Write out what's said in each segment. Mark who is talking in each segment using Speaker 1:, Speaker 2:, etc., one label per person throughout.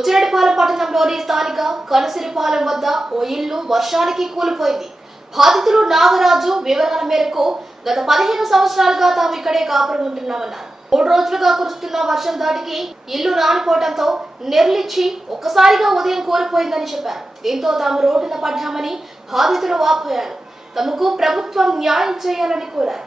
Speaker 1: బుచ్చిరెడ్డిపాలెం పట్టణంలోని స్థానిక కనసిరిపాలెం వద్ద ఓ ఇల్లు వర్షానికి కూలిపోయింది. బాధితులు నాగరాజు వివరాల మేరకు గత పదిహేను సంవత్సరాలుగా తాము ఇక్కడే కాపురం ఉంటున్నామన్నారు. మూడు రోజులుగా కురుస్తున్న వర్షం దాటికి ఇల్లు నానిపోవడంతో నెర్లిచ్చి ఒక్కసారిగా ఉదయం కోల్పోయిందని చెప్పారు. దీంతో తాము రోడ్డున పడ్డామని బాధితులు వాపోయారు. తమకు ప్రభుత్వం న్యాయం చేయాలని కోరారు.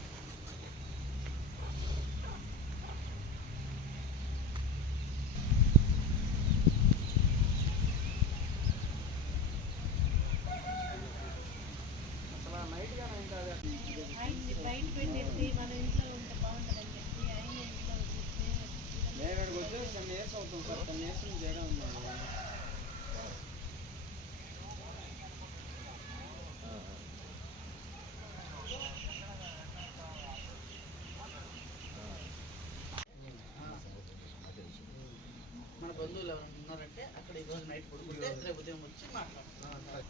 Speaker 2: నేను ఇక్కడికి వచ్చేసి కొన్ని ఇయర్స్ అవుతుంది సార్ కొన్ని ఇయర్స్ నుంచి చేయడం ఉన్నాను
Speaker 3: మన బంధువులు ఎవరైనా ఉన్నారంటే అక్కడ ఈ రోజు నైట్ పడుకుంటే రేపు ఉదయం వచ్చి మాట్లాడతాం.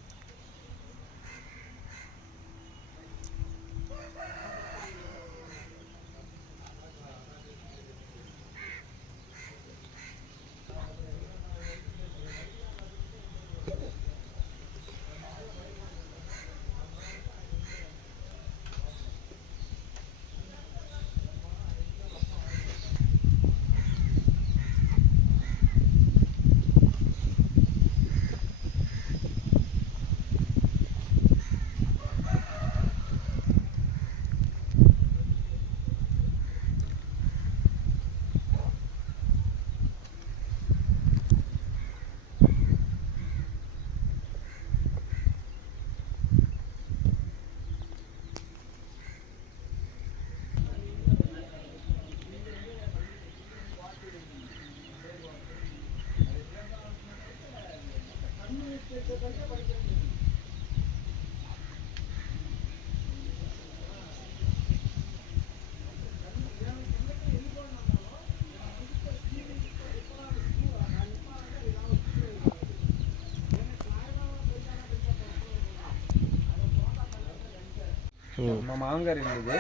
Speaker 2: మా మామగారి ఇది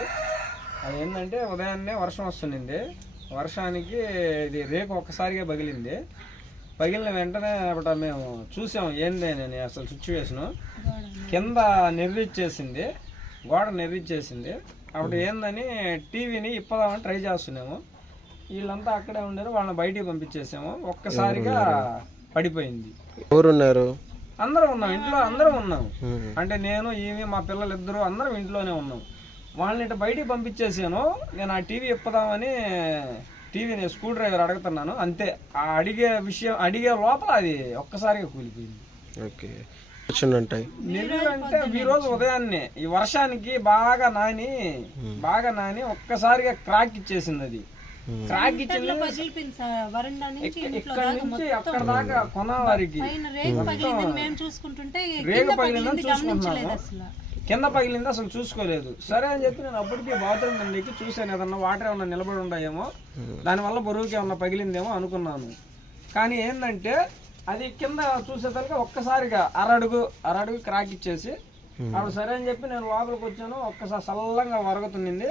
Speaker 2: అది ఏంటంటే ఉదయాన్నే వర్షం వస్తుండింది వర్షానికి ఇది రేకు ఒక్కసారిగా పగిలింది. పగిలిన వెంటనే అప్పుడు మేము చూసాం ఏంది అని అసలు సిచ్యువేషను కింద నెర్రిచ్చేసింది. గోడ నెర్రిచ్చేసింది. అప్పుడు ఏందని టీవీని ఇప్పదామని ట్రై చేస్తున్నాము. వీళ్ళంతా అక్కడే ఉండేది వాళ్ళని బయటికి పంపించేసాము. ఒక్కసారిగా పడిపోయింది.
Speaker 4: ఎవరున్నారు?
Speaker 2: అందరం ఉన్నాం ఇంట్లో అందరం ఉన్నాం. అంటే నేను ఈమె మా పిల్లలు ఇద్దరు అందరం ఇంట్లోనే ఉన్నాం. వాళ్ళని ఇటు బయటికి పంపించేసాను. నేను ఆ టీవీ ఇప్పదామని టీవీని స్క్రూ డ్రైవర్ అడుగుతున్నాను. అంతే. ఆ అడిగే విషయం అడిగే లోపల అది ఒక్కసారిగా కూలిపోయింది.
Speaker 4: ఓకే.
Speaker 2: అంటే ఈ రోజు ఉదయాన్నే ఈ వర్షానికి బాగా నాని బాగా నాని ఒక్కసారిగా క్రాక్ ఇచ్చేసింది అది. క్రాక్
Speaker 5: వరండా నుంచి ఇంట్లో
Speaker 2: ఇక్కడ
Speaker 5: దాకా
Speaker 2: నుంచి
Speaker 5: మొత్తం
Speaker 2: అక్కడ దాకా కొన వారికి
Speaker 5: పైన రేగు పగిలిందని మేము చూసుకుంటుంటే
Speaker 2: రేగు
Speaker 5: కింద
Speaker 2: పగిలిందని
Speaker 5: పగిలింది గమనించలేదు అసలు.
Speaker 2: కింద పగిలింది అసలు చూసుకోలేదు. సరే అని చెప్పి నేను అప్పటికి బాత్రూమ్ కిందకి చూశాను ఏదన్నా వాటర్ ఏమన్నా నిలబడి ఉన్నాయేమో దానివల్ల బరువుకి ఏమన్నా పగిలిందేమో అనుకున్నాను. కానీ ఏంటంటే అది కింద చూసేసరికి ఒక్కసారిగా అరడుగు అరడుగు క్రాక్ ఇచ్చేసి ఆవిడ సరే అని చెప్పి నేను లోపలికి వచ్చాను. ఒక్కసారి చల్లంగా వరగుతుండింది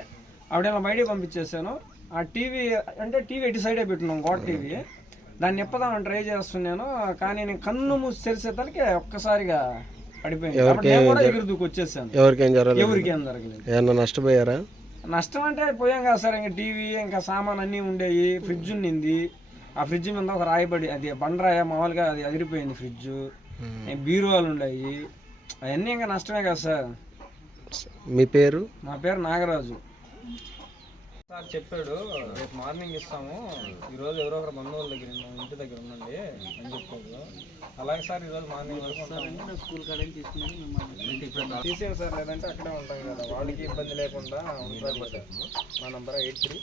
Speaker 2: ఆవిడ బయటికి పంపించేసాను ఆ టీవీ అంటే టీవీ ఇటు సైడే పెట్టున్నాం గోడ టీవీ. దాన్ని ఎప్పదామని ట్రై చేస్తున్నాను కానీ నేను కన్ను మూసి తెరిసేసరికి ఒక్కసారిగా పడిపోయింది కాబట్టి నేను కూడా ఎగురు దూకి వచ్చేసాను.
Speaker 4: ఎవరికేం జరగలేదు?
Speaker 2: ఎవరికి ఏం జరగలేదు.
Speaker 4: ఏమన్నా నష్టపోయారా?
Speaker 2: నష్టం అంటే పోయాం కదా సార్ ఇంకా టీవీ ఇంకా సామాన్ అన్నీ ఉండేవి ఫ్రిడ్జ్ ఉన్నింది. ఆ ఫ్రిడ్జ్ మీద ఒక రాయబడి అది బండరాయ మామూలుగా అది అదిరిపోయింది ఫ్రిడ్జ్. బీరువాలు ఉండేవి అవన్నీ ఇంకా నష్టమే కదా సార్.
Speaker 4: మీ పేరు?
Speaker 2: మా పేరు నాగరాజు. సార్ చెప్పాడు రేపు మార్నింగ్ ఇస్తాము. ఈరోజు ఎవరో ఒకరు బంధువుల దగ్గర ఉన్నాం, ఇంటి దగ్గర ఉండండి అని చెప్పాడు. అలాగే సార్ ఈరోజు మార్నింగ్ ఉంటాము.
Speaker 3: స్కూల్
Speaker 2: తీసేయండి సార్ లేదంటే అక్కడే ఉంటాం కదా. వాళ్ళకి ఇబ్బంది లేకుండా ఉంటారు. మా నంబర్ ఎయిట్ త్రీ.